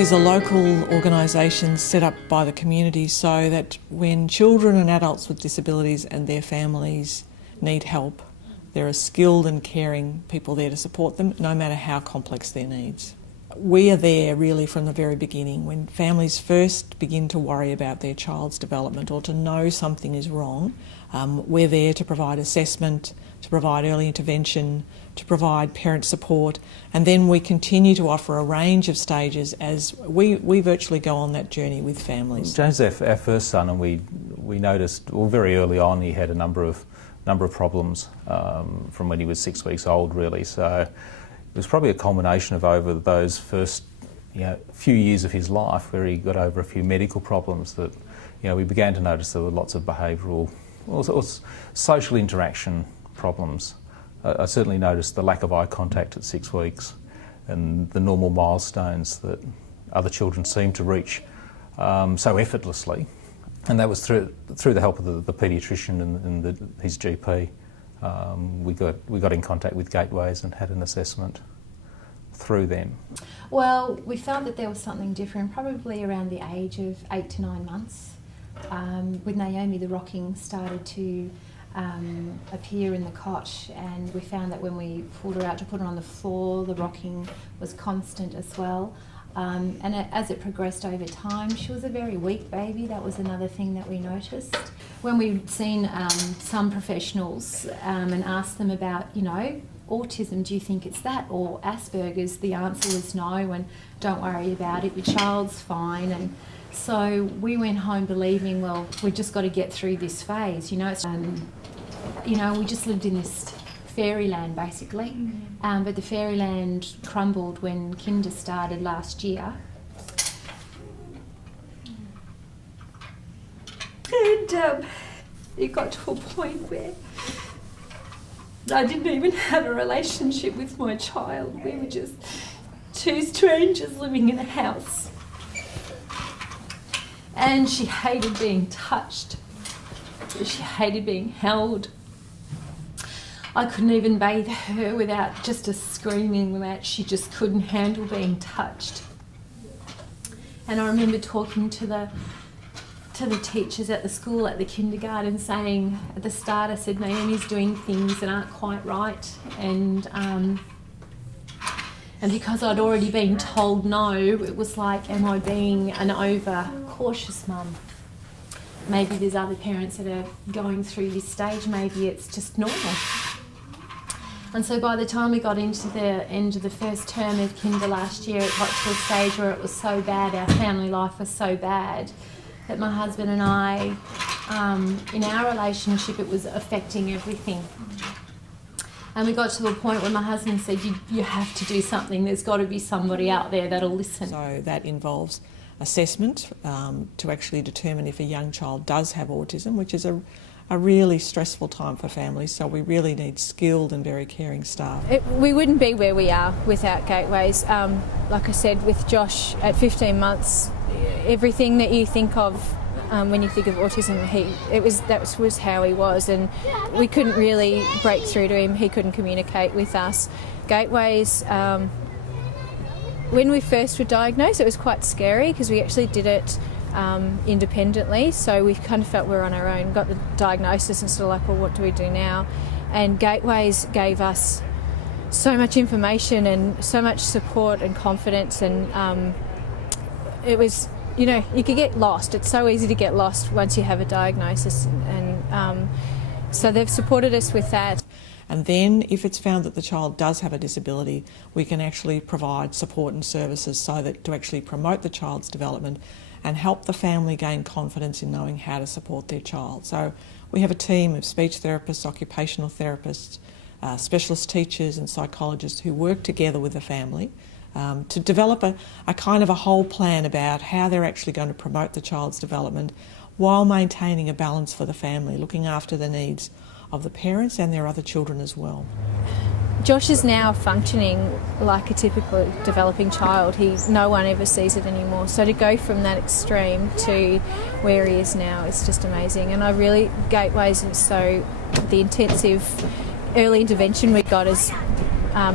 is a local organisation set up by the community so that when children and adults with disabilities and their families need help, there are skilled and caring people there to support them, no matter how complex their needs. We are there really from the very beginning. When families first begin to worry about their child's development or to know something is wrong, we're there to provide assessment, to provide early intervention, to provide parent support, and then we continue to offer a range of stages as we virtually go on that journey with families. James is our first son, and we noticed, well, very early on he had a number of problems from when he was 6 weeks old, really. So it was probably a culmination of over those first few years of his life where he got over a few medical problems that we began to notice there were lots of behavioural or social interaction problems. I certainly noticed the lack of eye contact at 6 weeks and the normal milestones that other children seem to reach so effortlessly. And that was through the help of the paediatrician and his GP. We got in contact with Gateways and had an assessment through them. Well, we felt that there was something different, probably around the age of 8 to 9 months. With Naomi, the rocking started to appear in the cot, and we found that when we pulled her out to put her on the floor, the rocking was constant as well. As it progressed over time, she was a very weak baby. That was another thing that we noticed. When we'd seen some professionals and asked them about, autism, do you think it's that, or Asperger's, the answer was no, and don't worry about it, your child's fine. And so we went home believing, well, we've just got to get through this phase, we just lived in this fairyland basically, but the fairyland crumbled when kinder started last year. And it got to a point where I didn't even have a relationship with my child. We were just two strangers living in a house. And she hated being touched. She hated being held. I couldn't even bathe her without just a screaming that she just couldn't handle being touched. And I remember talking to the teachers at the school, at the kindergarten, saying at the start, I said, Naomi's doing things that aren't quite right. And because I'd already been told no, it was like, am I being an over-cautious mum? Maybe there's other parents that are going through this stage, maybe it's just normal. And so by the time we got into the end of the first term of kinder last year, it got to a stage where it was so bad, our family life was so bad, that my husband and I, in our relationship, it was affecting everything. And we got to a point where my husband said, you have to do something, there's got to be somebody out there that'll listen. So that involves assessment to actually determine if a young child does have autism, which is a really stressful time for families, so we really need skilled and very caring staff. We wouldn't be where we are without Gateways. Like I said, with Josh at 15 months, everything that you think of when you think of autism, that was how he was, and we couldn't really break through to him. He couldn't communicate with us. Gateways, when we first were diagnosed, it was quite scary because we actually did it independently, so we kind of felt we were on our own, got the diagnosis and sort of like, well, what do we do now? And Gateways gave us so much information and so much support and confidence, and it was, you could get lost. It's so easy to get lost once you have a diagnosis, and so they've supported us with that. And then if it's found that the child does have a disability, we can actually provide support and services so that to actually promote the child's development and help the family gain confidence in knowing how to support their child. So we have a team of speech therapists, occupational therapists, specialist teachers and psychologists who work together with the family to develop a kind of a whole plan about how they're actually going to promote the child's development while maintaining a balance for the family, looking after the needs of the parents and their other children as well. Josh is now functioning like a typical developing child. No one ever sees it anymore. So to go from that extreme to where he is now is just amazing. And Gateways, and so the intensive early intervention we got is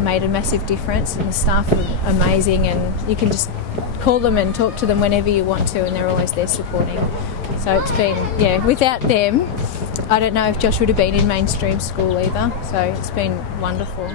made a massive difference, and the staff are amazing, and you can just call them and talk to them whenever you want to, and they're always there supporting. So it's been, without them, I don't know if Josh would have been in mainstream school either, so it's been wonderful.